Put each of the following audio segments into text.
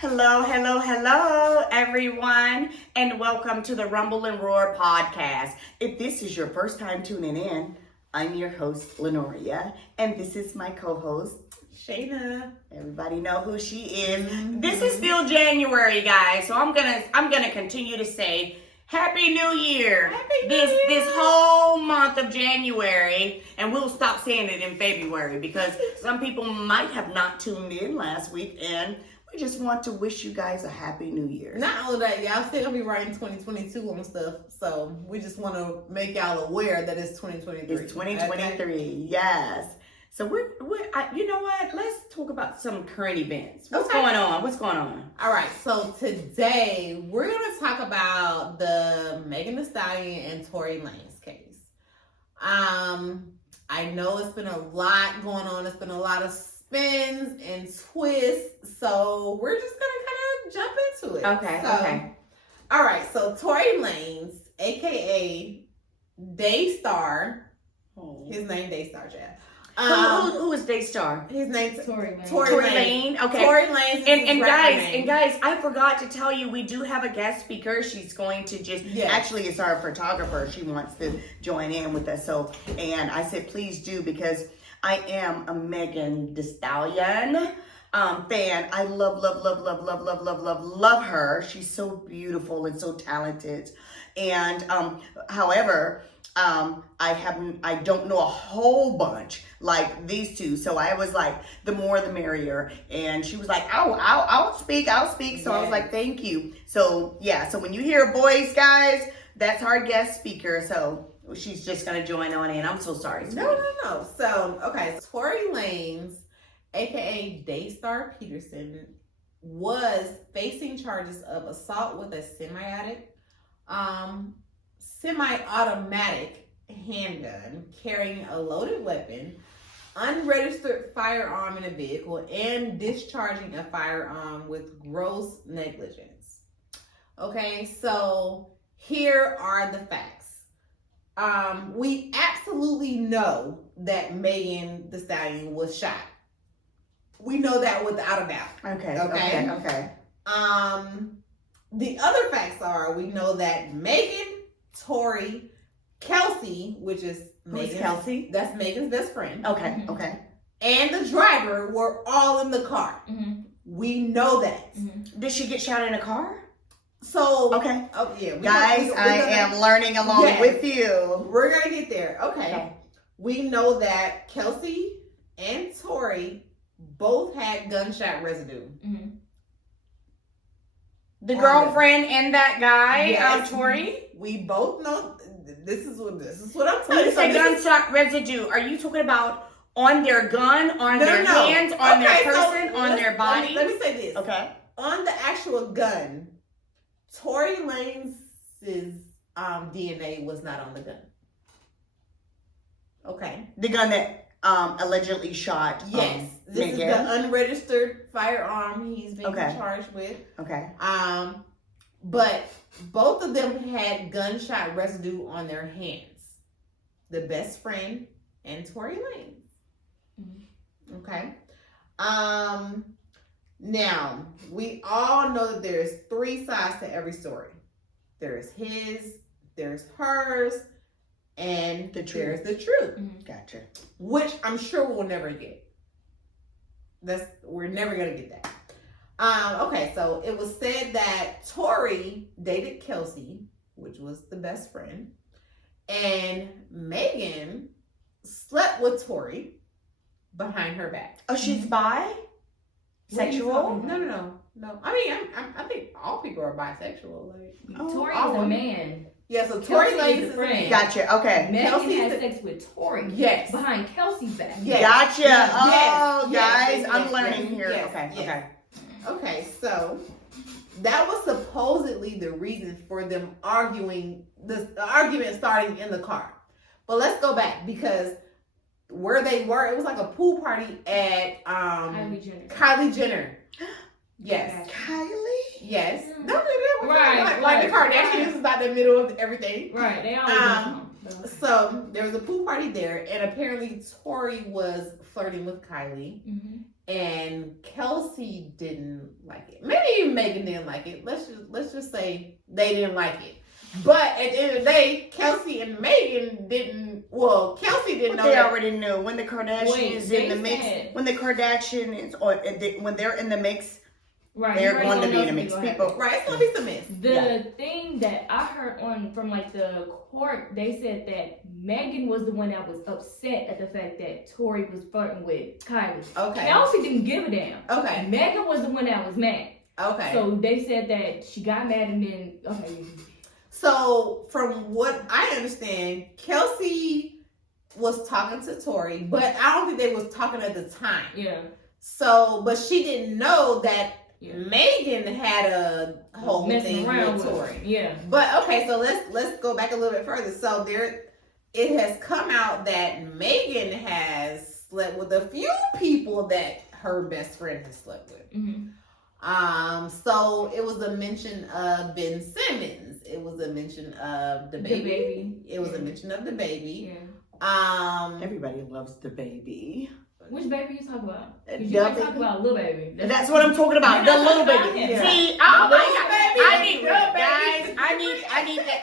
Hello, hello, hello, everyone, and welcome to the Rumble and Roar podcast. If this is your first time tuning in, I'm your host, Lenoria, and this is my co-host, Shayna. Everybody know who she is. This is still January, guys, so I'm gonna continue to say Happy New Year. Happy New Year. This whole month of January, and we'll stop saying it in February because some people might have not tuned in last week, and we just want to wish you guys a Happy New Year. Not only that, y'all still gonna be writing 2022 on stuff, so we just want to make y'all aware that it's 2023. It's 2023, okay? Yes. So you know what? Let's talk about some current events. What's going on? All right. So today we're gonna talk about the Megan Thee Stallion and Tory Lanez case. I know it's been a lot going on. It's been a lot of spins and twists. So we're just gonna kind of jump into it. Okay. All right. So Tory Lanez, aka Daystar, his name Daystar, Jeff. Who is Daystar? His name's Tory Lanez. Tory Lanez. Okay. Tory Lanez. And guys, I forgot to tell you, we do have a guest speaker. She's going to actually, it's our photographer. She wants to join in with us. So, and I said, please do, because I am a Megan Thee Stallion fan. I love her. She's so beautiful and so talented. And however, I don't know a whole bunch like these two. So I was like, the more the merrier. And she was like, I'll speak. So I was like, thank you. So yeah, so when you hear voice, guys, that's our guest speaker. So she's just gonna join on in. I'm so sorry. No. So okay, Tory Lanez, aka Daystar Peterson, was facing charges of assault with a semi-automatic handgun, carrying a loaded weapon, unregistered firearm in a vehicle, and discharging a firearm with gross negligence. Okay, so here are the facts. We absolutely know that Megan Thee Stallion was shot. We know that without a doubt. Okay. The other facts are, we know that Megan, Tory, Kelsey, which is Kelsey? That's Megan's best friend. Okay. And the driver were all in the car. Mm-hmm. We know that. Mm-hmm. Did she get shot in a car? So okay. Oh yeah, guys, I am learning along with you. We're gonna get there. Okay. We know that Kelsey and Tory both had gunshot residue. Mm-hmm. The girlfriend and that guy, Tory. We both know. This is what I'm telling you. When you say gunshot residue, are you talking about on their gun, on their hands, on their person, on their body? Let me say this. Okay. On the actual gun, Tory Lanez's DNA was not on the gun. Okay. The gun that allegedly shot. Yes. This Megan. is the unregistered firearm he's being charged with. Okay. But both of them had gunshot residue on their hands. The best friend and Tory Lanez. Mm-hmm. Okay. Now, we all know that there's three sides to every story. There's his, there's hers, and there's the truth. Mm-hmm. Gotcha. Which I'm sure we'll never get. We're never gonna get that. Okay, so it was said that Tory dated Kelsey, which was the best friend, and Megan slept with Tory behind her back. Oh, she's bi? Sexual? No. I mean, I think all people are bisexual. Tory is a man. Yeah, so Tory Lanez is a friend. Gotcha. Okay. Megan Kelsey has sex with Tory. Yes. Behind Kelsey's back. Yes. Gotcha. Yes. Oh, Yes. guys, I'm learning here. Yes. Okay. Yes. Okay. Okay, so that was supposedly the reason for them arguing, the argument starting in the car. But let's go back, because where they were, it was like a pool party at Kylie Jenner. Yes. Kylie? Yes. Mm. No, like the Kardashians is about the middle of everything. Right. They always So there was a pool party there, and apparently Tory was flirting with Kylie, and Kelsey didn't like it. Maybe even Megan didn't like it. Let's just say they didn't like it. But at the end of the day, Kelsey and Megan didn't. Well, Kelsey didn't know. They that. already knew when the Kardashians in the mix. When the Kardashians when they're in the mix, right, they're going to be in the mix. People, right? It's gonna be some mix. The thing that I heard from like the court, they said that Megan was the one that was upset at the fact that Tory was flirting with Kylie. Okay. Kelsey didn't give a damn. Okay. Megan was the one that was mad. Okay. So they said that she got mad and then So from what I understand, Kelsey was talking to Tory, but I don't think they was talking at the time. Yeah. So, but she didn't know that Megan had a whole thing with Tory. Yeah. But okay, so let's go back a little bit further. So it has come out that Megan has slept with a few people that her best friend has slept with. So it was a mention of Ben Simmons. It was a mention of the baby. It was a mention of the baby. Yeah. Everybody loves the baby. Which baby you talking about? You talking about little baby. That's what I'm talking about. The little baby. Yeah. See, oh my God, baby. I need guys. I need that.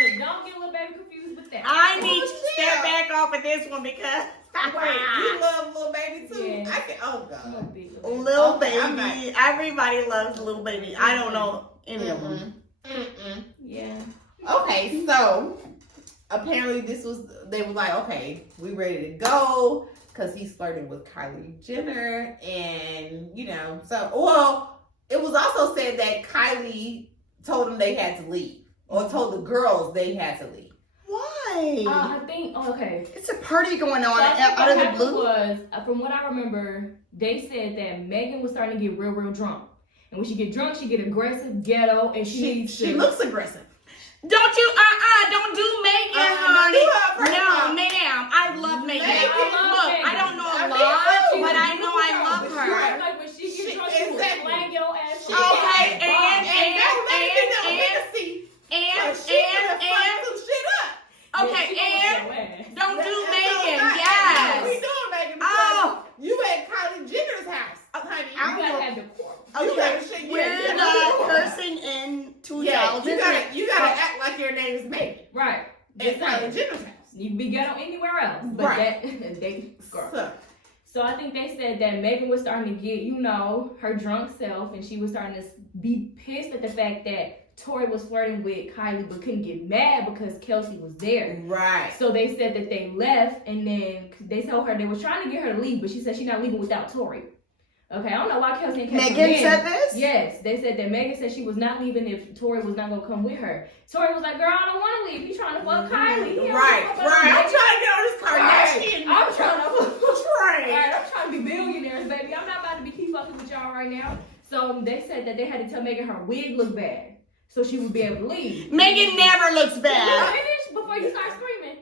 Look, don't get little baby confused with that. I need to step back off of this one because. Wait, you love little baby too? Yeah. I can. Oh God. Little baby. Everybody loves little baby. I don't know any of them. Yeah. Okay, so apparently they were like, okay, we ready to go because he's flirting with Kylie Jenner, and it was also said that Kylie told him they had to leave, or told the girls they had to leave. Why? I think okay. It's a party going on So out of the blue. Was from what I remember, they said that Megan was starting to get real drunk. And when she get drunk, she get aggressive, ghetto, and she looks aggressive. Don't you, don't do Megan, honey. No, ma'am. I love Megan. I don't know a lot, but I know I love her. Like when she gets drunk, she will slang your ass. Okay, and don't do Megan. Yes. We doing Megan. You at Kylie Jenner's house, honey. You gotta have the core. Okay, we're not cursing in 2000. You gotta act like your name is Megan. Right. At Kylie Jenner's house. You can be ghetto anywhere else. But right. So I think they said that Megan was starting to get, her drunk self, and she was starting to be pissed at the fact that Tory was flirting with Kylie but couldn't get mad because Kelsey was there. Right. So they said that they left, and then they told her they were trying to get her to leave, but she said she's not leaving without Tory. Okay, I don't know why Kelsey and Megan said this? Yes, they said that Megan said she was not leaving if Tory was not going to come with her. Tory was like, girl, I don't want to leave. He's trying to fuck Kylie. Right. I'm trying to get on this Kardashian. I'm trying to I'm trying to be billionaires, baby. I'm not about to be keep fucking with y'all right now. So they said that they had to tell Megan her wig looked bad so she would be able to leave. Megan never looks bad. Finish before you start screaming.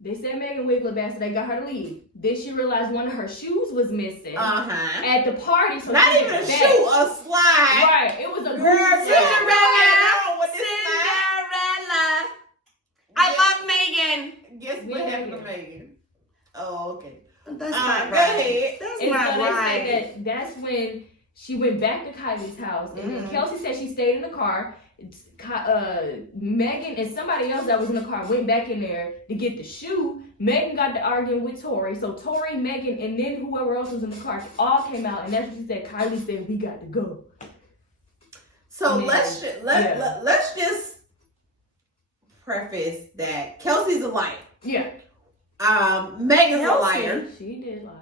They said Megan wig looked bad, so they got her to leave. Then she realized one of her shoes was missing at the party. So not even a shoe, a slide. Right, it was a Cinderella. I love Megan. Guess what happened to Megan? Oh, okay. That's not right. That's not right. Said that's when she went back to Kylie's house, and Kelsey said she stayed in the car. Megan and somebody else that was in the car went back in there to get the shoe. Megan got to arguing with Tory. So Tory, Megan, and then whoever else was in the car all came out, and that's what she said. Kylie said, we got to go. So let's just preface that Kelsey's a liar. Yeah. Megan's a liar. She did lie.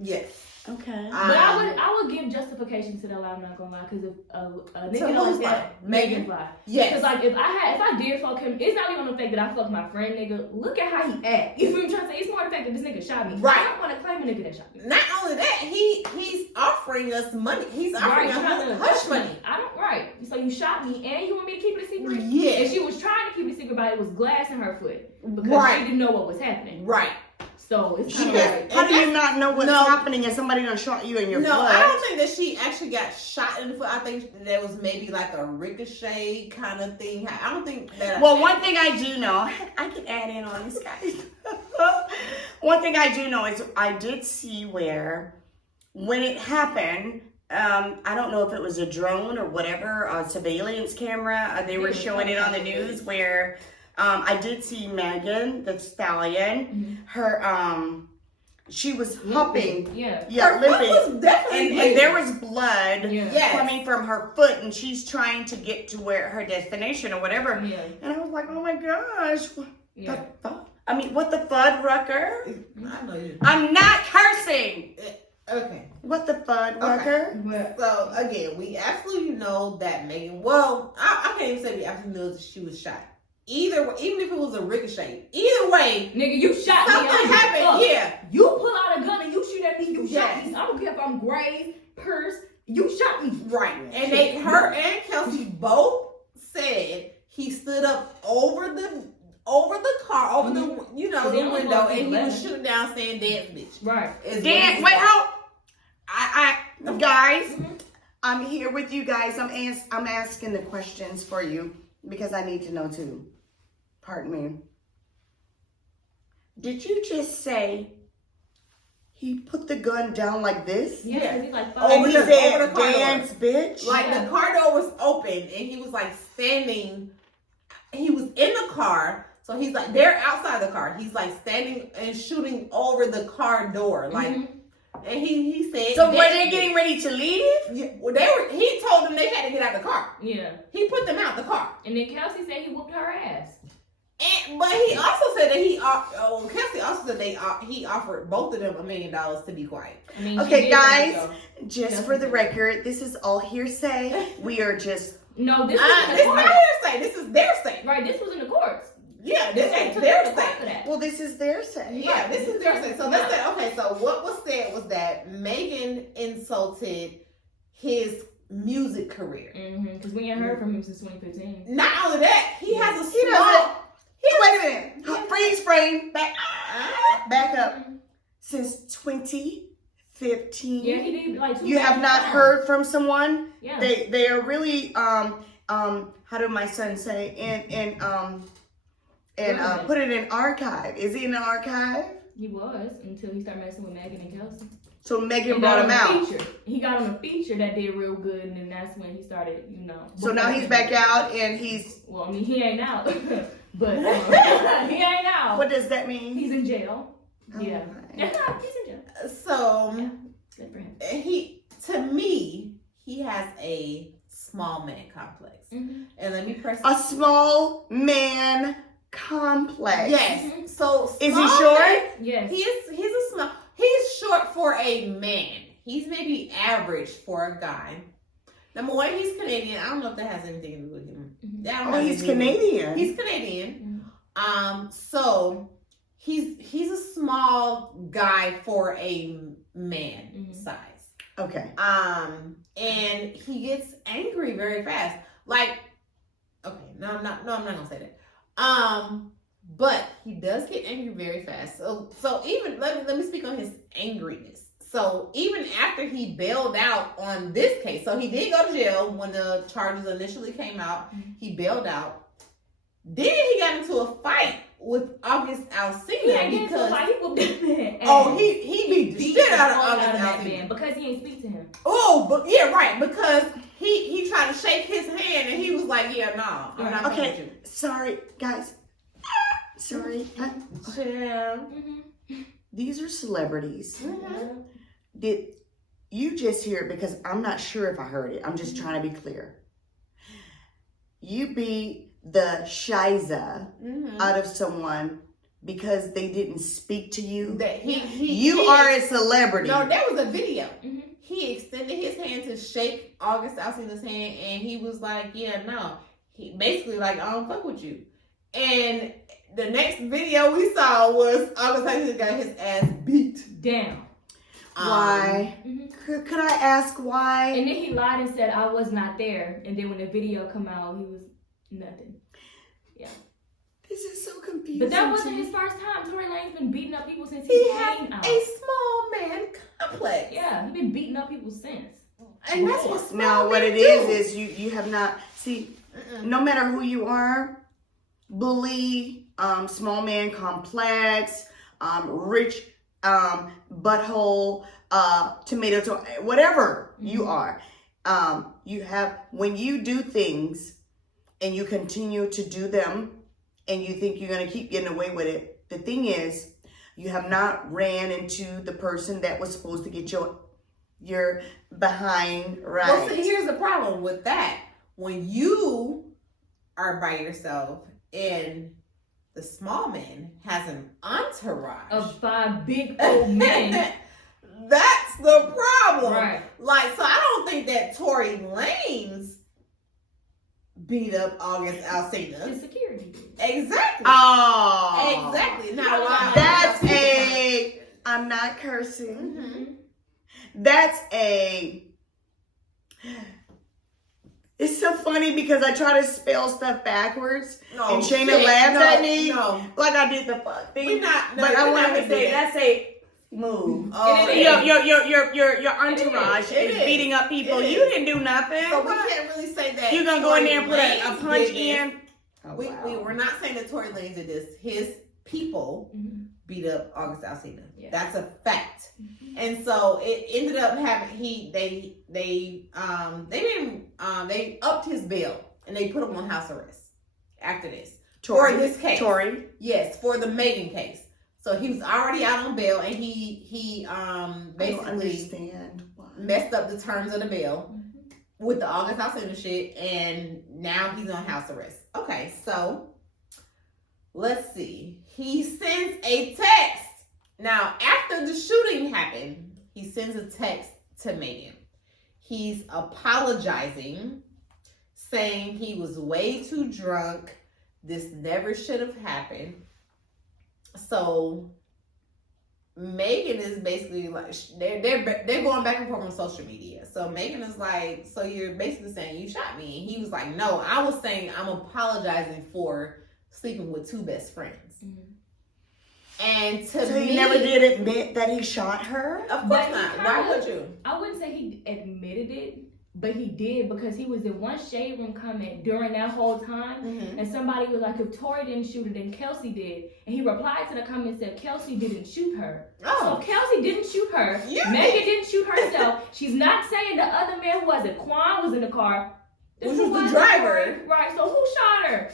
Yes. Okay. But I would give justification to that lie. I'm not gonna lie, because if a nigga like that, Megan's lie. Yes. Because like if I did fuck him, it's not even the fact that I fucked my friend, nigga. Look at how he act. You feel what I'm trying to say? It's more the fact that this nigga shot me. Right. I don't want to claim a nigga that shot me. Not only that, he's offering us money. He's offering us hush money. Right. So you shot me and you want me to keep it a secret? Yeah. And she was trying to keep it a secret, but it was glass in her foot because she didn't know what was happening. Right. So it's kind of like, How do you not know what's No. happening and somebody done shot you in your No, foot? I don't think that she actually got shot in the foot. I think there was maybe like a ricochet kind of thing. I don't think that. Well, one thing I do know, I can add in on this, guys. One thing I do know is I did see where when it happened, I don't know if it was a drone or whatever, a surveillance camera. They were showing it on the news where I did see Megan, the Stallion, her she was hopping. Yeah. her foot limping. was definitely And bleeding. there was blood Yes. coming from her foot, and she's trying to get to where her destination or whatever. Yeah. And I was like, oh my gosh. Yeah. I mean, what the fud, Rucker? I know you. I'm not cursing. Okay. What the fud, Rucker? But So again, we absolutely know that Megan. Well, I can't even say we absolutely know that she was shot. Either way, even if it was a ricochet, either way, nigga, you shot me. something happened. Yeah. You pull out a gun and you shoot at me. You shot Yes. me. So I don't care if I'm gray, purse. You shot me. Right. And her and Kelsey both said he stood up over the car, over the So they the don't window, want and he people was laughing. shooting down saying "dance, bitch." Right. Is Dan, what he wait, said. how? Guys, Mhm. I'm here with you guys. I'm asking the questions for you because I need to know too. Pardon me. Did you just say he put the gun down like this? Yeah. Yeah. 'Cause he's like, Oh, fuck he you. over said, the car door. dance, bitch. Like Yeah. the car door was open, and he was like standing. He was in the car, so he's like they're outside the car. He's like standing and shooting over the car door, like. Mhm. And he said. So were "Dance, they bitch." getting ready to leave? Yeah, well, they were. He told them they had to get out the car. Yeah. He put them out the car. And then Kelsey said he whooped her ass. But he also said that Kelsey also said he offered both of them $1 million to be quiet. I mean, Okay, she did guys. that, though. Just for the record, this is all hearsay. We are just No, this was in This the is not courts. hearsay. This is their say. Right, this was in the courts. Yeah, this They is took their the court for say. that. well, this is their say. Yeah, this is their say. So let's say, okay, so what was said was that Megan insulted his music career. Because we ain't heard from him since 2015. Not only that, he has a He small. doesn't. Wait a minute. Freeze frame. Back up. Since 2015. Yeah, he did like 2 You have not songs. heard from someone. Yeah. They are really how did my son say put it in archive. Is he in the archive? He was until he started messing with Megan and Kelsey. So Megan He brought got him on a out. feature. He got on a feature that did real good, and then that's when he started, So now he's back out and he's. Well, I mean, he ain't out, but he ain't out. What does that mean? He's in jail. Oh, Yeah, my. he's in jail. So Good for him. to me, he has a small man complex. Mm-hmm. And let me press. A small man complex. Yes. So Is he small short? man- Yes. he's a small. He's short for a man. He's maybe average for a guy. Number one, he's Canadian. I don't know if that has anything to do with him. Mhm. That don't Oh, have he's anything to do with- Canadian. He's Canadian. So he's a small guy for a man Mhm. size. Okay. And he gets angry very fast. Like, okay, no, I'm not gonna say that. But he does get angry very fast. So even let me speak on his angriness. So even after he bailed out on this case, so he did go to jail when the charges initially came out. He bailed out. Then he got into a fight with August Alsina Yeah, he because whooped that man. oh he beat the shit out of all August that Alsina. man because he didn't speak to him. Oh, but yeah, right. Because he tried to shake his hand and he was like, "Yeah, no, I'm not Okay. with you." Sorry, guys. Sorry. Yeah. Mm-hmm. These are celebrities. Mhm. Did you just hear it? Because I'm not sure if I heard it. I'm just trying to be clear. You beat the shiza Mhm. out of someone because they didn't speak to you. That You are a celebrity. No, there was a video. Mm-hmm. He extended his hand to shake August Alsina's hand, and he was like, "Yeah, no." He basically like, "I don't fuck with you." And the next video we saw was August Alsina got his ass beat Down. Why? Mm-hmm. Could I ask why? And then he lied and said I was not there. And then when the video come out, he was nothing. This is so confusing. But that wasn't his first time. Tory Lanez been beating up people since He he has came out. a small man complex. Yeah, he been beating up people since. And that's what small Now, what men it do. is you have not, see, no matter who you are, bully, small man complex, rich, butthole, tomato, whatever you are, you have, when you do things and you continue to do them and you think you're going to keep getting away with it, the thing is, you have not ran into the person that was supposed to get your behind right. Well, see, here's the problem with that. When you are by yourself and the small man has an entourage Of 5 big old men. that's the problem. Right. Like, so I don't think that Tory Lanez beat up August Alsina. His security did. Exactly. Oh. Exactly. Now, why? That's a, I'm not cursing. Mhm. That's a, it's so funny because I try to spell stuff backwards and Shayna laughs at me like I did the fuck thing. We're not. No, But I we're not wanted gonna to do say, that. that's a move. Oh, It is. Your entourage It is is. beating up people. It is. You didn't do nothing. So we can't really say that. You're going to go in Tory there and put a Lanez punch did this. in. Oh, We wow. we're not saying that Tory Lanez did this. His people Mhm. beat up August Alsina. Yeah. That's a fact. Mhm. And so it ended up having they upped his bail and they put him on house arrest after this. Tory. For this case. Tory. Yes, for the Megan case. So he was already out on bail and he I don't basically understand why. messed up the terms of the bail Mhm. with the August Alsina shit, and now he's on house arrest. Okay, so let's see. He sends a text. Now, after the shooting happened, he sends a text to Megan. He's apologizing, saying he was way too drunk. This never should have happened. So Megan is basically like they're going back and forth on social media. So Megan is like, so you're basically saying you shot me, and he was like, no, I was saying I'm apologizing for sleeping with 2 best friends. Mhm. And to So me, he never did admit that he shot her? Of course But not. he Why kinda- would you? I wouldn't say he admitted it, but he did because he was in one shade room comment during that whole time. Mm-hmm. And somebody was like, if Tory didn't shoot her, then Kelsey did. And he replied to the comment and said, Kelsey didn't shoot her. So Oh, Kelsey didn't shoot her. You Megan didn't shoot herself. She's not saying the other man was it. Quan was in the car. Which Who was the it? driver. Tory. Right, so who shot her?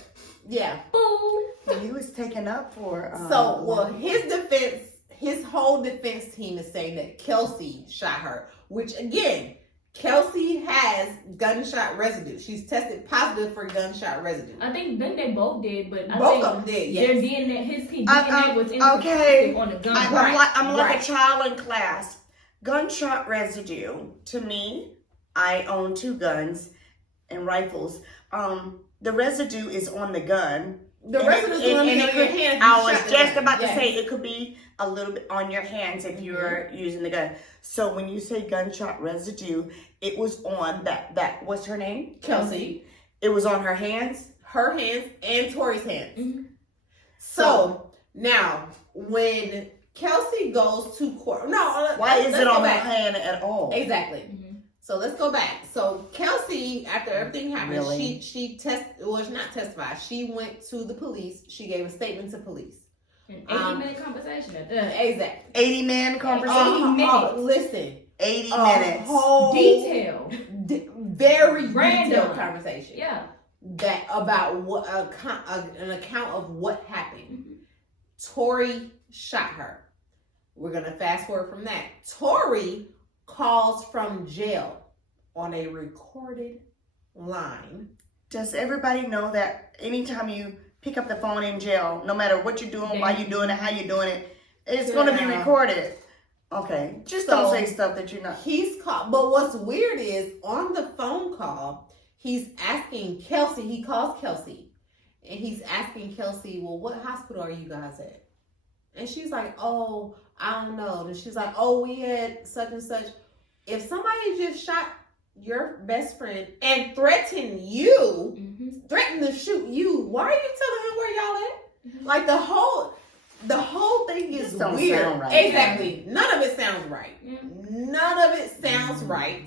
yeah. Boo. He was taken up for. So, well, his whole defense team is saying that Kelsey shot her, which again, Kelsey has gunshot residue. She's tested positive for gunshot residue. I think then they both did, but I Both think of them did, their yes. DNA, his DNA was okay. on the gun. I'm like Right. a child in class. Gunshot residue. To me, I own 2 guns and rifles. The residue is on the gun. The And residue is it- on and your it could- hand. I was just about to Yes. say it could be a little bit on your hands if you're using the gun. So when you say gunshot residue, it was on that what's her name? Kelsey, It was on her hands. her hands, and Tory's hands. Mhm. So now, when Kelsey goes to court, Why is let's it go on her back. hand at all? Exactly. Mhm. So let's go back. So Kelsey, after everything happened, Really? she not testified. She went to the police. She gave a statement to police. An 80-minute conversation. Exactly. 80-man conversation. minutes. Listen, 80 a minutes. whole Detail. very Random. detailed conversation. Yeah. That about what an account of what happened. Mhm. Tory shot her. We're gonna fast forward from that. Tory calls from jail on a recorded line. Does everybody know that anytime you pick up the phone in jail, no matter what you're doing, why you're doing it, how you're doing it, it's going to be Yeah. recorded? Okay. Just So- don't say stuff that you're not. He's called, but what's weird is on the phone call, he's asking Kelsey. He calls Kelsey, and he's asking Kelsey, "Well, what hospital are you guys at?" And she's like, "Oh, I don't know." And she's like, "Oh, we had such and such." If somebody just shot your best friend and threatened Mhm. to shoot you, why are you telling him where y'all at? Like the whole thing is This don't weird. sound right. Exactly. None of it sounds right. Yeah. None of it sounds right.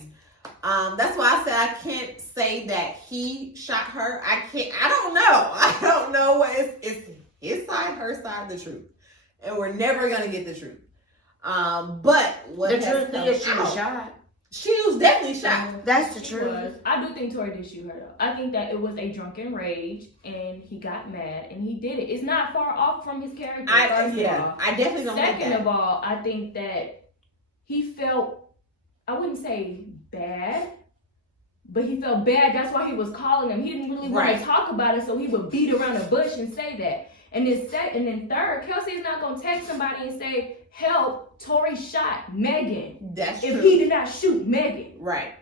That's why I said I can't say that he shot her. I don't know. I don't know what it's his side, her side, the truth. And we're never gonna get the truth. But what The truth is she was out, shot. she was definitely shot. That's the It truth. was. I do think Tory did shoot her though. I think that it was a drunken rage and he got mad and he did it. It's not far off from his character. I I definitely don't think Second that. of all, I think that he felt, I wouldn't say bad, but he felt bad. That's why he was calling him. He didn't really want Right. to talk about it, so he would beat around the bush and say that. And then third, Kelsey's not gonna text somebody and say, "Help! Tory shot Megan." That's If true. he did not shoot Megan, Right.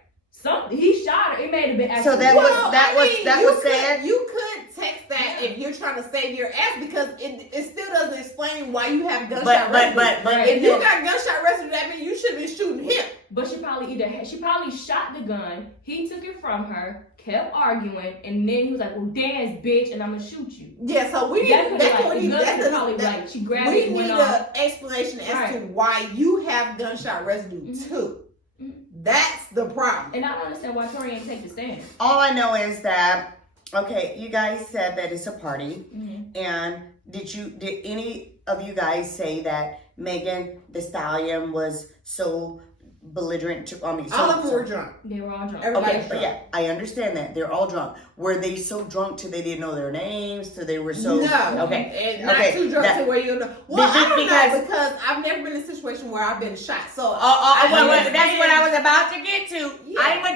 he shot her. It may have been. So that accidental. that was sad. You could text that if you're trying to save your ass because it still doesn't explain why you have gunshot residue. But If you got gunshot residue, that means you should be shooting him. But she probably shot the gun. He took it from her, kept arguing, and then he was like, "Well, dance, bitch, and I'm gonna shoot you." Yeah, so we need That could've, that's like, what we need. the gun That's could've probably, like, she grabbed we it and need went on. an explanation as Right. to why you have gunshot residue Mhm. too. Mhm. That's the problem. And I don't understand why Tory ain't take the stand. All I know is that, okay, you guys said that it's a party. Mm-hmm. And did any of you guys say that Megan the Stallion was so belligerent to, All of them were drunk. They were all drunk. Everybody- Okay, but yeah, I understand that. They're all drunk. Were they so drunk till they didn't know their names? Till they were so... No. Okay. And not Okay, too drunk that- to where you know. Well, This is I don't know because- because I've never been in a situation where I've been shot. So that's what I was about to get to. Yeah. I'm a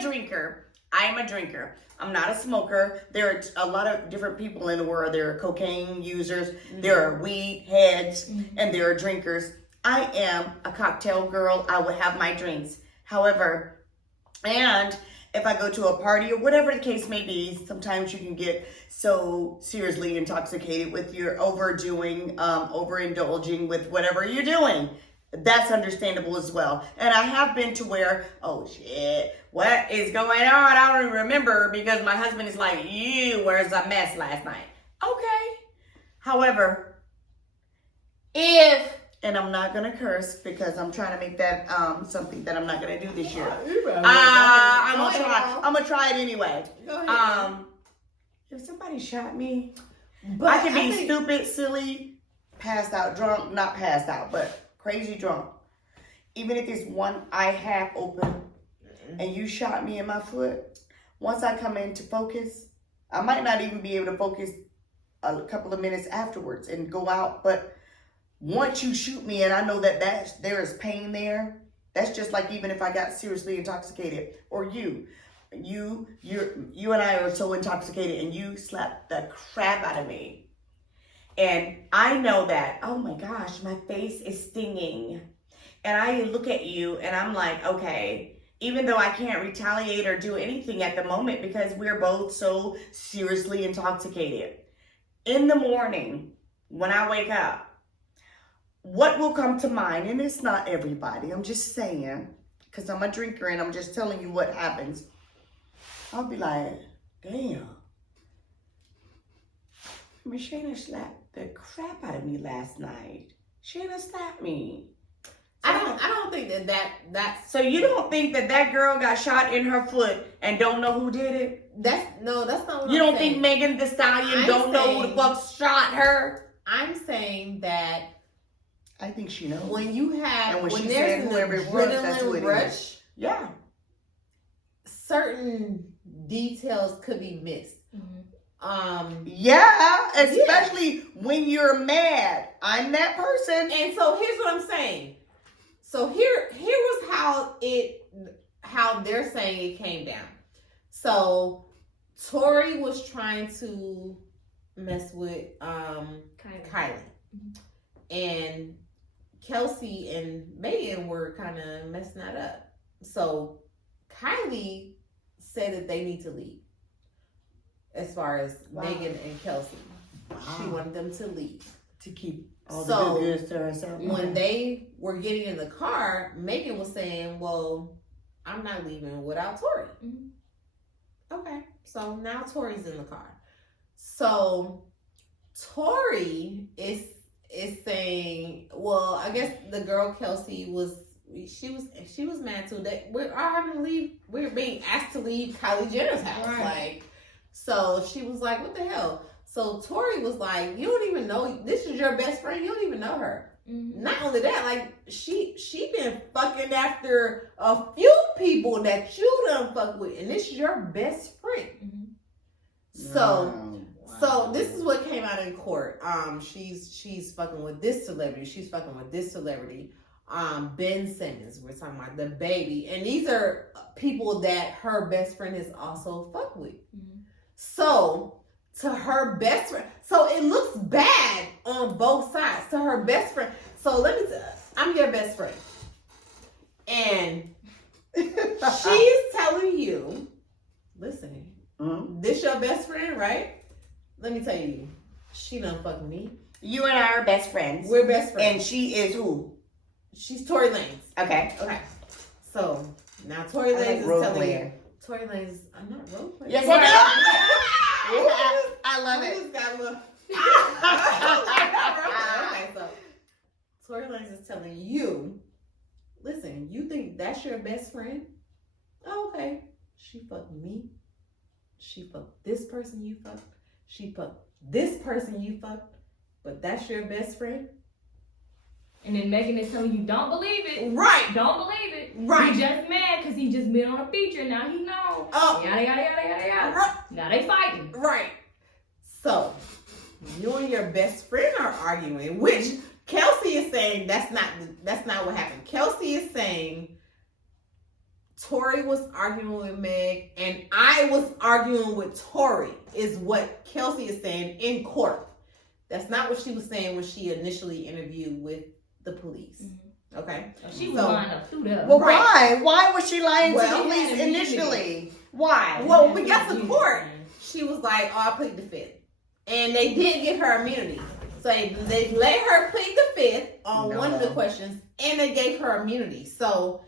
drinker. I'm not a smoker. There are a lot of different people in the world. There are cocaine users, there are weed heads, and there are drinkers. I am a cocktail girl. I will have my drinks. However, and if I go to a party or whatever the case may be, sometimes you can get so seriously intoxicated with your overindulging with whatever you're doing. That's understandable as well. And I have been to where, oh shit, what is going on? I don't even remember because my husband is like, you was a mess last night. Okay. However, and I'm not gonna curse because I'm trying to make that something that I'm not gonna do this year. I'm gonna try it anyway. Go ahead. If somebody shot me, But I could be think- stupid, silly, passed out, drunk, not passed out, but crazy drunk. Even if it's one eye half open and you shot me in my foot, once I come into focus, I might not even be able to focus a couple of minutes afterwards and go out. But once you shoot me and I know that there is pain there, that's just like even if I got seriously intoxicated or you and I are so intoxicated and you slap the crap out of me. And I know that, oh my gosh, my face is stinging. And I look at you and I'm like, okay, even though I can't retaliate or do anything at the moment because we're both so seriously intoxicated. In the morning, when I wake up, what will come to mind? And it's not everybody, I'm just saying, because I'm a drinker and I'm just telling you what happens. I'll be like, damn. Shayna slapped the crap out of me last night. Shayna slapped me. I don't think that's So you don't think that girl got shot in her foot and don't know who did it? that's not what You I'm don't saying. think Megan the Stallion I'm don't know who the saying- fuck shot her? I'm saying that I think she knows. when you have And when she there's said an whoever it was, that's who it adrenaline rush, Yeah. certain details could be missed. Yeah, especially when you're mad. I'm that person. And so here's what I'm saying. So here was how they're saying it came down. So Tory was trying to mess with Kylie. And Kelsey and Megan were kind of messing that up. So Kylie said that they need to leave. As far as Megan and Kelsey. She wanted them to leave. To keep all So, the good goods to herself. When they were getting in the car, Megan was saying, well, I'm not leaving without Tory. Okay. So now Tory's in the car. So Tory is saying, well, I guess the girl Kelsey was mad too. That we're all having to leave. We're being asked to leave Kylie Jenner's house. Right. Like, so she was like, "What the hell?" So Tory was like, "You don't even know. This is your best friend. You don't even know her." Mm-hmm. Not only that, like she been fucking after a few people that you done fuck with, and this is your best friend. Mm-hmm. So this is what came out in court. She's fucking with this celebrity. She's fucking with this celebrity. Ben Simmons, we're talking about the baby, and these are people that her best friend has also fucked with. Mm-hmm. So to her best friend, so it looks bad on both sides. To her best friend, so let me tell you, I'm your best friend, and she's telling you, listen, this your best friend, right? Let me tell you, she done fucked me. You and I are best friends. We're best friends. And she is who? She's Tory Lanez. Okay. So now Tory Lanez is telling player. you. Tory Lanez, I'm not role playing. Yes, I I love it. just got a little. Okay, so Tory Lanez is telling you, listen, you think that's your best friend? Oh, okay. She fucked me. She fucked this person you fucked. She fucked this person you fucked. But that's your best friend? And then Megan is telling you, don't believe it. Right. Don't believe it. Right. He just mad because he just been on a feature. Now he knows. Oh. Yada, yada, yada, yada, yada. Right. Now they fighting. Right. So, you and your best friend are arguing, which Kelsey is saying that's not what happened. Kelsey is saying Tory was arguing with Meg and I was arguing with Tory, is what Kelsey is saying in court. That's not what she was saying when she initially interviewed with the police. Mm-hmm. Okay? She was lying up through there. Well, right. Why was she lying to the Well, police initially? Why? Well, we got to court. She was like, oh, I plead the fifth. And they did give her immunity. So they let her plead the fifth on one of the questions, and they gave her immunity. So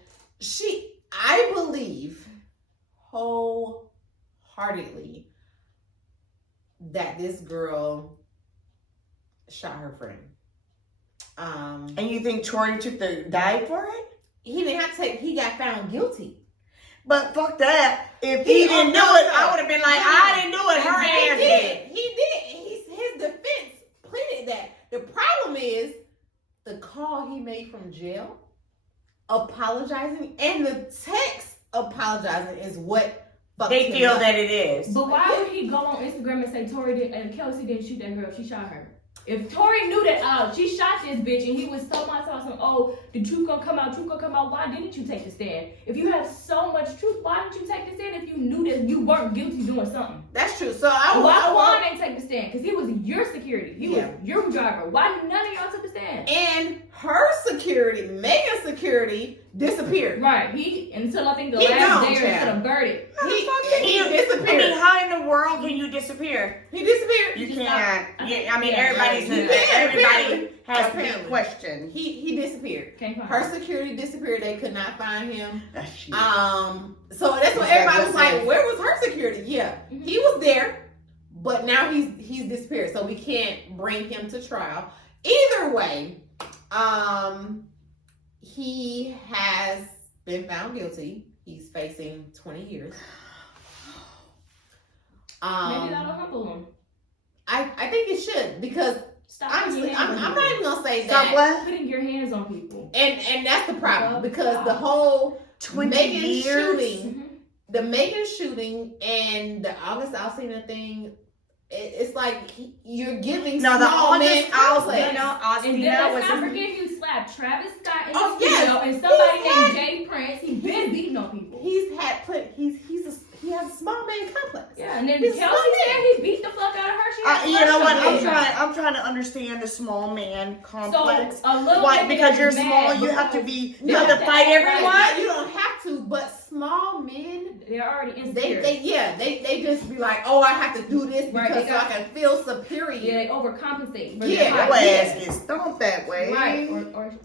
I believe wholeheartedly that this girl shot her friend. And you think Tory took the dive for it? He didn't have to take. He got found guilty. But fuck that. If he didn't do it, I would have been like, I didn't do it. Her ass did. He did. His defense pleaded that. The problem is the call he made from jail, apologizing, and the text apologizing is what they feel that it is. But why would he go on Instagram and say and Kelsey didn't shoot that girl? She shot her. If Tory knew that she shot this bitch and he was so much awesome, oh, the truth gonna come out, why didn't you take the stand? If you have so much truth, why didn't you take the stand if you knew that you weren't guilty doing something? That's true. So why Juan didn't take the stand? Because he was your security. He was your driver. Why did none of y'all took the stand? And her security, Megan's security, disappeared. Right. Until I think the last day or until the verdict. He disappeared. I mean, how in the world can you disappear? He disappered. You can't. Everybody has a question. He disappeared. Can't find her him. Security disappeared. They could not find him. Shit. So that's what everybody was like, where was her security? Yeah. Mm-hmm. He was there, but now he's disappeared. So we can't bring him to trial. Either way, he has been found guilty. He's facing 20 years. Maybe that'll humble him. I think it should, because honestly, I'm not even gonna say Stop that. what? Putting your hands on people. And that's the problem, because the whole 20 Megan years? shooting, the Megan shooting and the August Alsina thing, it's like you're giving the small men August complex. And then Alsina let's not was. forget you slapped Travis Scott in Oh, the yes. studio and somebody named Jay Prince. He's been beating on people. He has a small man complex. Yeah, and then He's Kelsey said he beat the fuck out of her. She had You know what? a I'm trying to understand the small man complex. So a little Why? bit Because you're mad small, you because have to be. You No, have to fight everyone. You don't have to, but small men, They're already insecure. they just be like, oh, I have to do this Right, because so I can feel superior. Yeah, they overcompensate. For Yeah, their Your height. ass gets stomped that way. Right,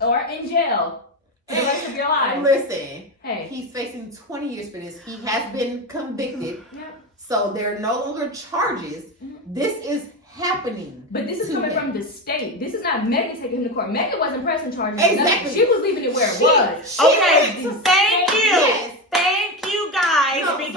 or in jail for the rest of your life. Listen, Hey. he's facing 20 years for this. He has been convicted, Yep. so there are no longer charges. Mhm. This is happening. But this is to coming him. from the state. This is not Megan taking him to court. Megan wasn't pressing charges. Exactly. She was leaving it where it was. Okay, went to- thank you. Yes. Thank you guys No, so because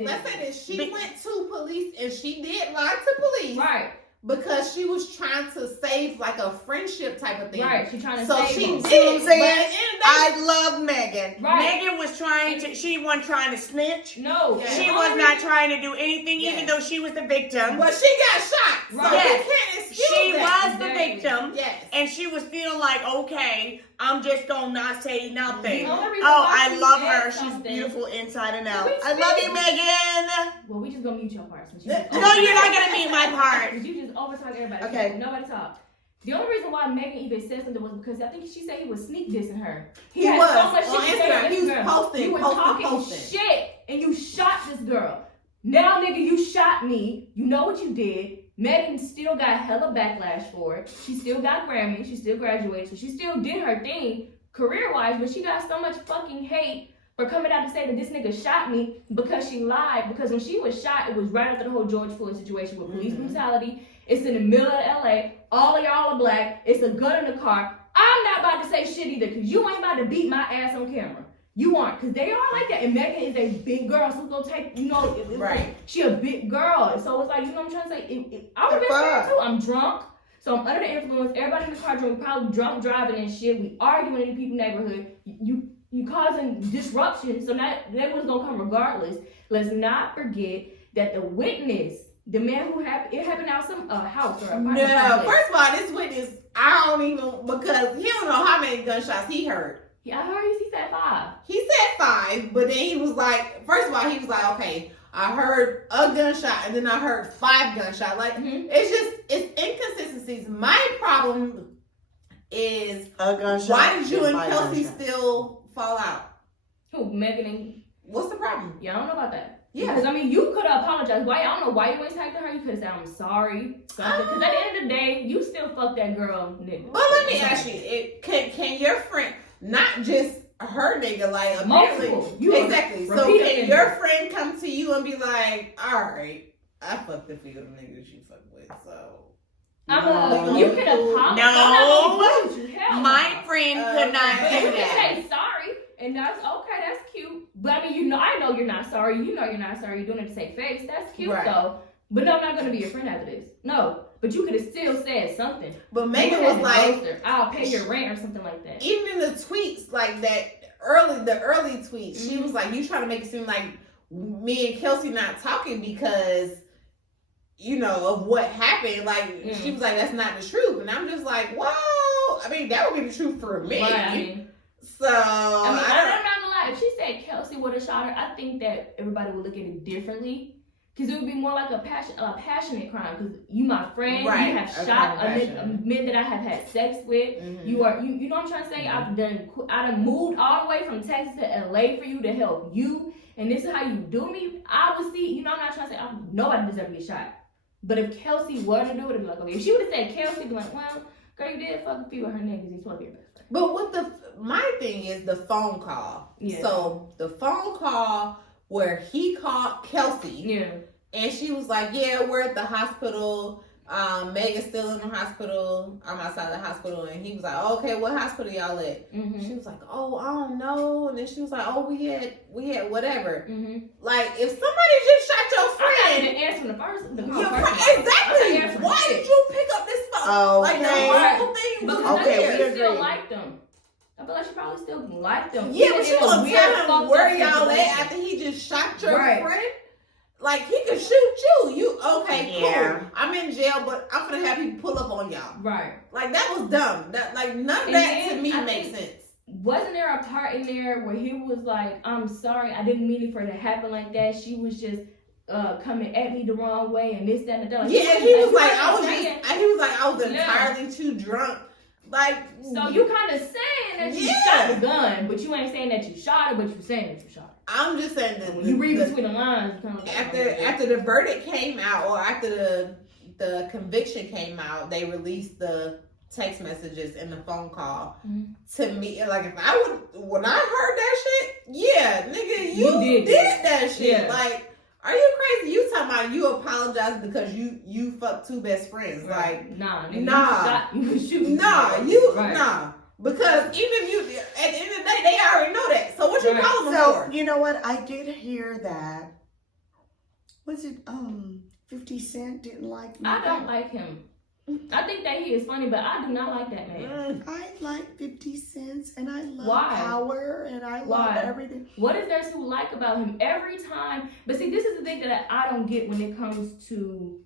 let's say this. She went to police and she did lie to police. Right. Because she was trying to save like a friendship type of thing. Right. She's trying to So save she him. did. See what I'm saying? But at the end of the day, I love Megan. Right. Megan was trying to, she wasn't trying to snitch. No. Yeah. She was not trying to do anything, Yeah. even though she was the victim. but she got shot. So Right. you Yes. can't excuse She that. was the Exactly. victim. Yes. And she was still like, okay, I'm just gonna not say nothing. The only reason Oh, why I she love said her. She's something- beautiful inside and out. We I love you, speak. Megan. Well, we just gonna mute your part. Since you No, just No, you're not gonna meet my part. Because you just over talk everybody. Okay. Nobody talk. The only reason why Megan even said something was because I think she said he was sneak dissing her. He had was. so much On shit to say Instagram. to He this was girl. posting, You were posting. talking shit and you shot this girl. Now, nigga, you shot me. You know what you did. Megan still got hella backlash for it. She still got Grammy. She still graduated. So she still did her thing career-wise, but she got so much fucking hate for coming out to say that this nigga shot me because she lied. Because when she was shot, it was right after the whole George Floyd situation with police brutality. It's in the middle of LA. All of y'all are black. It's a gun in the car. I'm not about to say shit either because you ain't about to beat my ass on camera. You aren't, because they are like that. And Megan is a big girl, so it's gonna take, you know, Right. She a big girl. So it's like, you know what I'm trying to say? I would have been scared too. I'm drunk. So I'm under the influence. Everybody in the car drunk, probably drunk driving and shit. We arguing in the people's neighborhood. You causing disruption. So now that was gonna come regardless. Let's not forget that the witness, the man who happened, it happened out some house or apartment No, complex. first of all, this witness, I don't even, because he don't know how many gunshots he heard. Yeah, I heard he said 5. He said 5, but then he was like, first of all, he was like, okay, I heard a gunshot and then I heard 5 gunshots. Like, it's inconsistencies. My problem is, A gunshot. why did you and five Kelsey gunshots. still fall out? Who, Megan and... What's the problem? Yeah, I don't know about that. Yeah. Because, I mean, you could have apologized. Why? I don't know why you ain't tagged her. You could have said, I'm sorry. Because at the end of the day, you still fucked that girl, nigga. But let me ask you, can your friend, not just her nigga, like, Multiple. exactly. So repeat can offender. your friend come to you and be like, all right, I fucked a few of the niggas you fucked with, so. You can apologize. No. I'm not gonna do it. Hell My no. friend could not But do you that. can say sorry, and that's okay. That's cute. But I mean, I know you're not sorry. You know you're not sorry. You're doing it to save face. That's cute Right. though. But no, I'm not gonna be your friend after this. No. But you could have still said something. But Megan You was had to like, ghost her. I'll pay your rent or something like that. even in the tweets, like that early tweets, she Mhm. was like, you trying to make it seem like me and Kelsey not talking because, you know, of what happened. Like, she was like, that's not the truth. And I'm just like, well, I mean, that would be the truth for me. Right, I mean, So, I'm I not gonna lie. If she said Kelsey would have shot her, I think that everybody would look at it differently. Because it would be more like a passionate crime. Because you, my friend, Right. you have A shot crime of a passion. men that I have had sex with. Mhm. You are, you know what I'm trying to say? I done moved all the way from Texas to LA for you to help you. And this is how you do me. Obviously, you know, I'm not trying to say nobody deserves to get shot. But if Kelsey were to do it, it'd be like, okay. If she would have said Kelsey, it'd be like, well, girl, you did fuck a few of her niggas. He's supposed to be your best friend. But my thing is the phone call. Yeah. So the phone call where he called Kelsey. Yeah. And she was like, yeah, we're at the hospital. Megan's still in the hospital. I'm outside the hospital. And he was like, oh, okay, what hospital y'all at? Mm-hmm. She was like, oh, I don't know. And then she was like, oh, we had whatever. Mm-hmm. Like, if somebody just shot your I friend. didn't answer the first. Exactly. answering Why shit. did you pick up this phone? Okay. Like, the whole thing was Because Okay, I think we she still agree. liked them. I feel like she probably still liked them. Yeah, Even but she in a gonna weird, tell him fucked where up y'all at situation. after he just shot your Right. friend. Like, he could shoot you. You okay? Yeah. Cool. I'm in jail, but I'm gonna have people pull up on y'all. Right. Like, that was dumb. That, like, none of And that then to me I makes think- sense. Wasn't there a part in there where he was like, I'm sorry, I didn't mean it for it to happen like that. She was just coming at me the wrong way and this, that, and the other. Yeah, and he was like, I was saying, just, and he was like, I was Yeah. entirely too drunk. Like, so you kind of saying that you Yeah. shot the gun, but you ain't saying that you shot it, but you saying that you shot it. I'm just saying that When you read between the lines, you kind of like, after the verdict came out, or after the conviction came out, they released the text messages and the phone call. Mhm. To me, like, if when I heard that shit, yeah, nigga, you You did did that shit. Yeah. Like, Are you crazy? You talking about you apologize because you fucked two best friends? Right. Like, nah. You can shoot. Nah. Because even if you, at the end of the day, they already know that. So what you calling them for? You know what? I did hear that. Was it 50 Cent didn't like me? I don't like him. I think that he is funny, but I do not like that man. I like 50 Cent, and I love Why? Power, and I love everything. What is there to like about him? Every time, but see, this is the thing that I don't get when it comes to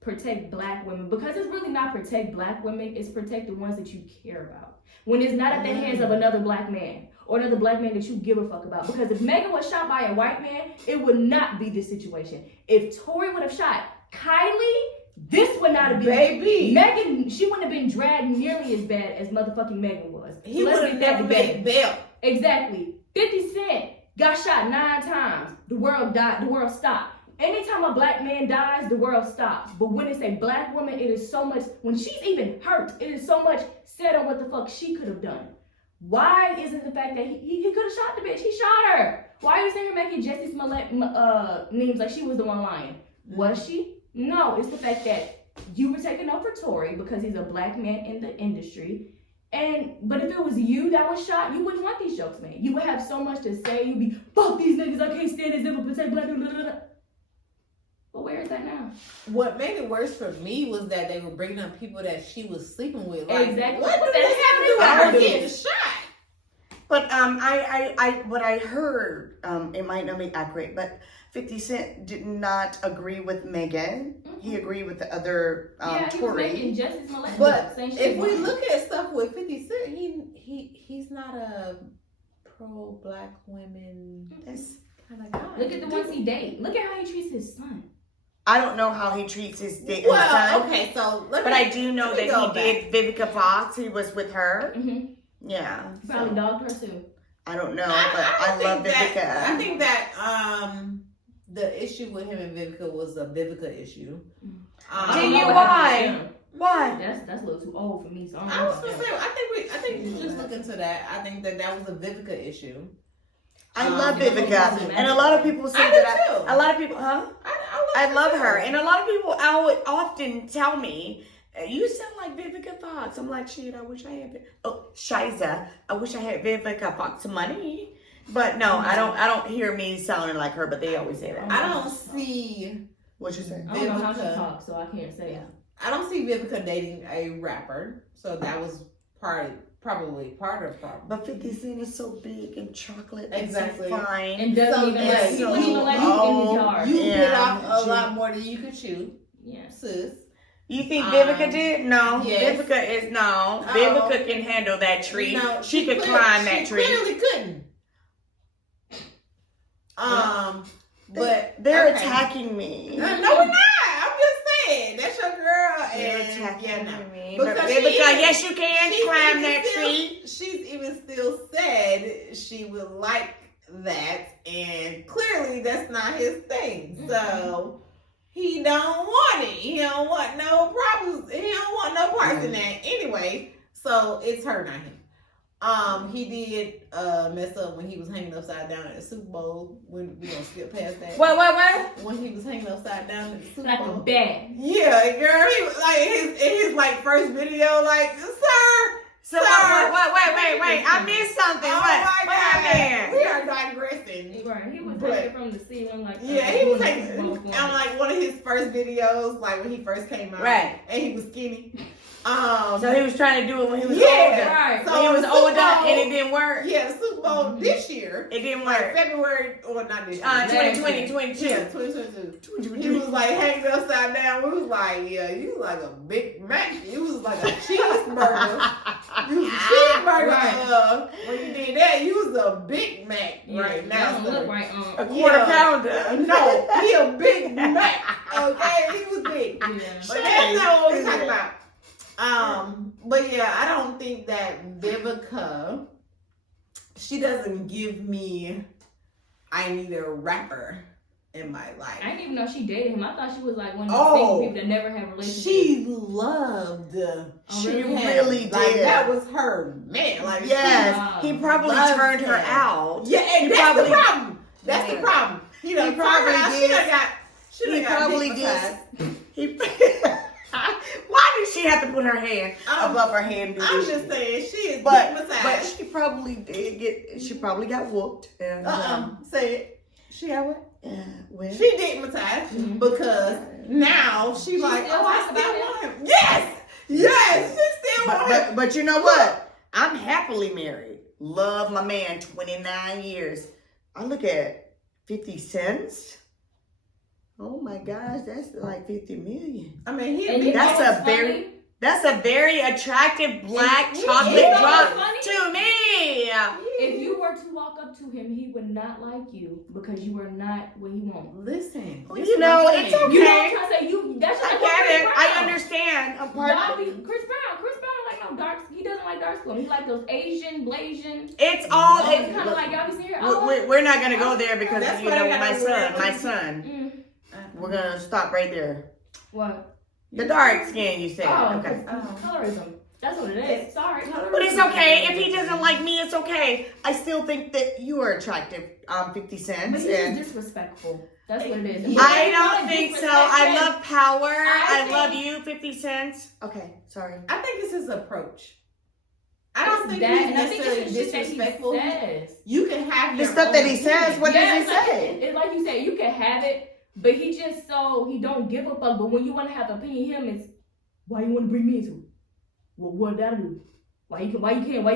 protect black women, because it's really not protect black women, it's protect the ones that you care about. When it's not at the hands of another black man, or another black man that you give a fuck about. Because if Megan was shot by a white man, it would not be this situation. If Tory would have shot Kylie, this would not have been. Baby. Megan, she wouldn't have been dragged nearly as bad as motherfucking Megan was. He would have never made bail. Exactly. 50 Cent got shot 9 times. The world died. The world stopped. Anytime a black man dies, the world stops. But when it's a black woman, it is so much, when she's even hurt, it is so much said on what the fuck she could have done. Why isn't the fact that he could have shot the bitch? He shot her. Why are you sitting here making Jessie Smollett memes like she was the one lying? Was she? No, it's the fact that you were taking up for Tory because he's a black man in the industry. But if it was you that was shot, you wouldn't want these jokes, man. You would have so much to say. You'd be, fuck these niggas, I can't stand this, never protect black people. But where is that now? What made it worse for me was that they were bringing up people that she was sleeping with. Like, exactly. What do they have to do with her getting shot? But what I heard, it might not be accurate, but 50 Cent did not agree with Megan. Mm-hmm. He agreed with the other Tory. He was making Justice Malone. But if we look at stuff with 50 Cent, he's not a pro-black women kind of guy. Look at the ones he dates. Look at how he treats his son. I don't know how he treats his son. Okay, so I do know that he did Vivica Fox. He was with her. Mm-hmm. Yeah. Probably dogged her too. I don't know, but I love Vivica. I think that the issue with him and Vivica was a Vivica issue. Why? That's a little too old for me. So I was gonna say, I think you should just look into that. I think that was a Vivica issue. I love Vivica, and a lot of people say that. A lot of people, I love her, and a lot of people often tell me, "You sound like Vivica Fox." I'm like, "Shit, I wish I had." Shiza, I wish I had Vivica Fox money, but no, I don't hear me sounding like her. But they always say that. I don't see what you say. I don't know how she talks, so I can't say that. I don't see Vivica dating a rapper, so that was probably part of the problem. But 50 Cent is so big and chocolate exactly. and so fine. And doesn't even let you in his yard. You bit off a lot more than you could chew. Yeah. Sis. You think Vivica did? No. Yes. Vivica is no. Vivica can handle that tree. No, she could climb that tree. She clearly couldn't. But they're attacking me. No, we're not. I'm just saying. That's your girl. They're attacking me. But Vivica, yes, you can climb that tree. She's even still said she would like that, and clearly that's not his thing. So he don't want it. He don't want no problems. He don't want no parts in that anyway. So it's her, not him. He did mess up when he was hanging upside down at the Super Bowl. When we gonna skip past that. What? When he was hanging upside down at the Super Bowl. Like a bat. Yeah, girl. He was like his like first video, like, sir. So wait. I missed something. What happened? We are digressing. Right. He was hanging from the ceiling like. Yeah, he was hanging on like one of his first videos, like when he first came out. Right. And he was skinny. So he was trying to do it when he was older. Right. So he was older and it didn't work. Yeah, the Super Bowl this year. It didn't like work. February or not this year. 2022. Yeah, 2022. He was like hanging upside down. We was like, yeah, you like a Big Mac. You was like a cheeseburger. You was a cheeseburger. Right. When you did that, you was a Big Mac right now. Don't look right a quarter pounder. No, he a Big Mac. Okay, he was big. Yeah. But that's not what we're talking about. But yeah, I don't think that Vivica, she doesn't give me, I need a rapper in my life. I didn't even know she dated him. I thought she was like one of the single people that never have relationships. She loved. She really did. Like, that was her man. Like, yes, he probably turned her out. Yeah, and that's the problem. That's the problem. You know, He probably did. She probably did. Why did she have to put her hand above her hand? I'm just saying, she is but massaged. she probably did get. She probably got whooped. And, say it. She got what? Well, She did massage because now she's like, still oh, I talks still about want him. Yes, she still want him. but you know what? I'm happily married. Love my man. 29 years. I look at 50 cents. Oh my gosh, that's like 50 million. I mean, That's a very attractive black chocolate drop to me. If you were to walk up to him, he would not like you because you are not what he wants. Listen, Well, you know, it's okay. You know what I'm trying to say? That's just I like get it. Chris I Brown. understand. I'm part of it. Chris Brown don't like no dark. He doesn't like dark skin. He like those Asian, Blasian. It's all. It's kind of like y'all be seeing here. We're not gonna go there because That's you what know I got my son. We're gonna stop right there. What? The dark skin, you said. Okay. Colorism. That's what it is. Sorry. But it's okay. If he doesn't like me, it's okay. I still think that you are attractive, 50 cents. But he's disrespectful. That's what it is. I don't think so. I love power. I love you, 50 cents. Okay, sorry. I think it's his approach. I don't think he's necessarily disrespectful. You can have The your stuff own that he opinion. says, what does he say? It's like you said, you can have it, but he don't give a fuck. But when you want to have an opinion, him is why you want to bring me into it? Well, what did I do? Why you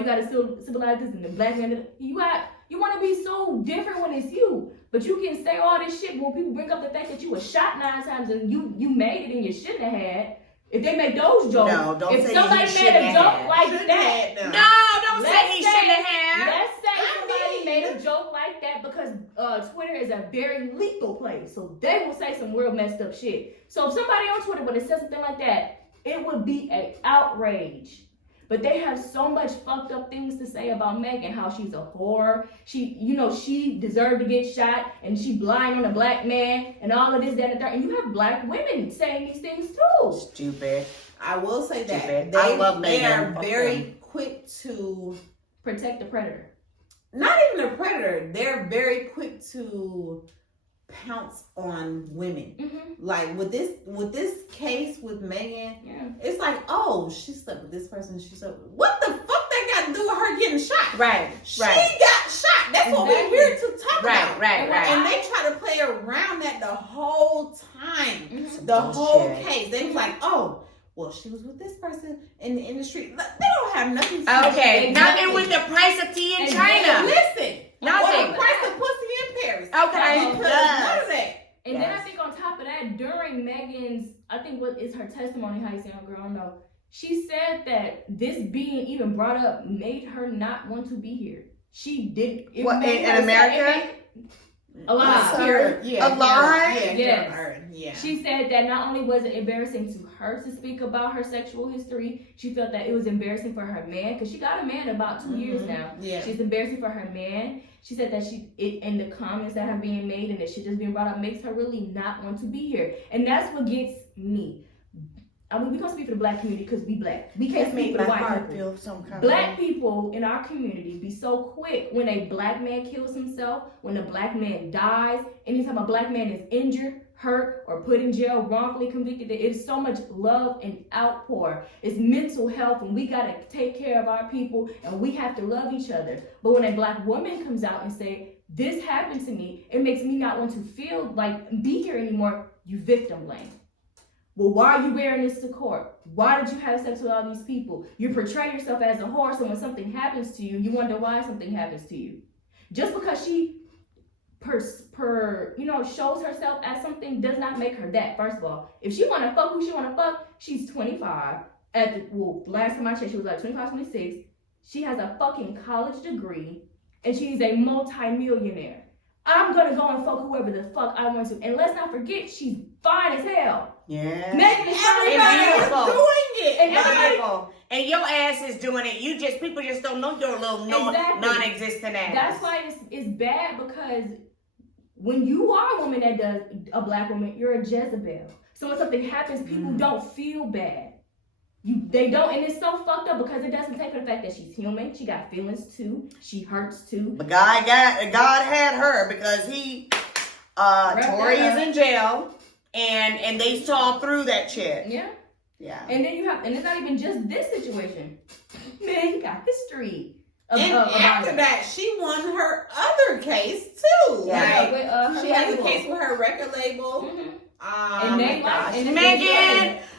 gotta civilize this and the black man? You want to be so different when it's you, but you can say all this shit when people bring up the fact that you were shot 9 times and you made it and you shouldn't have had. If they make those jokes, no, don't if say somebody he made a joke have. like that, don't say he shouldn't have. Let's say somebody made a joke like that because Twitter is a very lethal place, so they will say some real messed up shit. So if somebody on Twitter would have said something like that, it would be an outrage. But they have so much fucked up things to say about Megan, how she's a whore. She deserved to get shot, and she blind on a black man, and all of this, that, and that. And you have black women saying these things too. Stupid. I will say that I love Megan. They are very quick to protect the predator. Not even a predator. They're very quick to pounce on women. Mm-hmm. Like with this case with Megan, it's like, oh, she slept with this person. What the fuck that got to do with her getting shot? Right. She got shot. That's what we're here to talk about. Right. And they try to play around that the whole time. Mm-hmm. The whole case. They was like, oh, well, she was with this person in the industry. They don't have nothing to do. Okay, nothing with the price of tea in China. Listen. Nothing. Or the price of pussy in Paris. Okay. Because none of that. And then I think on top of that, during Megan's, I think what is her testimony, how you say it, girl, I don't know. She said that this being even brought up made her not want to be here. She did. What, in America? Alive. Alive? Yes. She said that not only was it embarrassing to her to speak about her sexual history, she felt that it was embarrassing for her man, because she got a man about 2 years now. Yeah. She's embarrassing for her man. She said that in the comments that are being made and the shit that's being brought up makes her really not want to be here. And that's what gets me. I mean, we gonna speak for the black community because we black. We can't speak for the white people. Black people in our community be so quick when a black man kills himself, when a black man dies, anytime a black man is injured, hurt, or put in jail, wrongfully convicted. It is so much love and outpour. It's mental health, and we gotta take care of our people, and we have to love each other. But when a black woman comes out and say, this happened to me, it makes me not want to feel like be here anymore, you victim blame. Well, why are you wearing this to court? Why did you have sex with all these people? You portray yourself as a whore, so when something happens to you, you wonder why something happens to you. Just because she shows herself as something does not make her that. First of all, if she want to fuck who she want to fuck, she's 25. Last time I checked, she was like 25, 26. She has a fucking college degree, and she's a multi-millionaire. I'm gonna go and fuck whoever the fuck I want to. And let's not forget, she's fine as hell. Yeah. Megan is fine and beautiful. Doing it. And everybody, and your ass is doing it. People just don't know your little non-existent ass. That's why it's bad, because when you are a woman that does, a black woman, you're a Jezebel. So when something happens, people don't feel bad. They don't, and it's so fucked up because it doesn't take for the fact that she's human. She got feelings too. She hurts too. But God had her because he Tory is in jail, and they saw through that shit. Yeah. Yeah. And then and it's not even just this situation. Man, you got history. And after that, she won her other case too. Yeah. Like, she has a case with her record label. And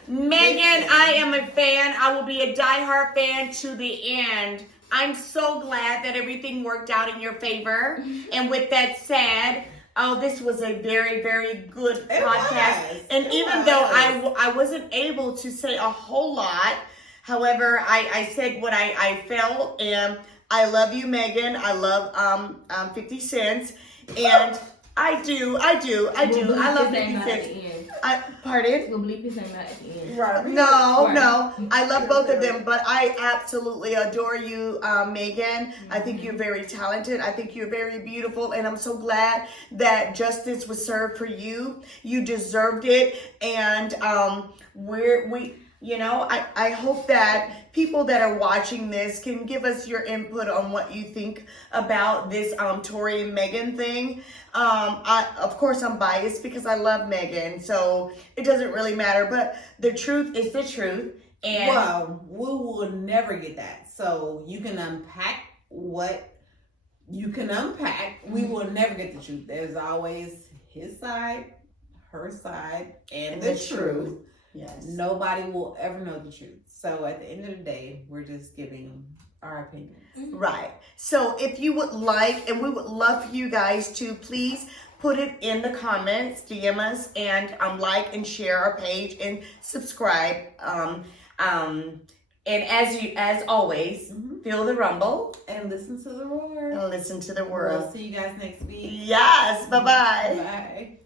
Megan, I am a fan. I will be a diehard fan to the end. I'm so glad that everything worked out in your favor. And with that said, this was a very, very good podcast. And even though I wasn't able to say a whole lot, however, I said what I felt, and I love you, Megan. I love 50 Cent, and I do. I love 50 Cent. Pardon? We'll bleep his name out at the end. Right. No. I love both of them, but I absolutely adore you, Megan. I think you're very talented. I think you're very beautiful, and I'm so glad that justice was served for you. You deserved it, and I hope that people that are watching this can give us your input on what you think about this Tory and Megan thing. Of course, I'm biased because I love Megan, so it doesn't really matter. But the truth is the truth. And well, we will never get that. So you can unpack what you can unpack. We will never get the truth. There's always his side, her side, and the truth. Yes. Nobody will ever know the truth. So at the end of the day, we're just giving our opinions. Right. So if you would like, and we would love for you guys to please put it in the comments, DM us, and like and share our page and subscribe. And as always, feel the rumble And listen to the roar. and listen to the world. We'll see you guys next week. Yes. Bye-bye. Bye.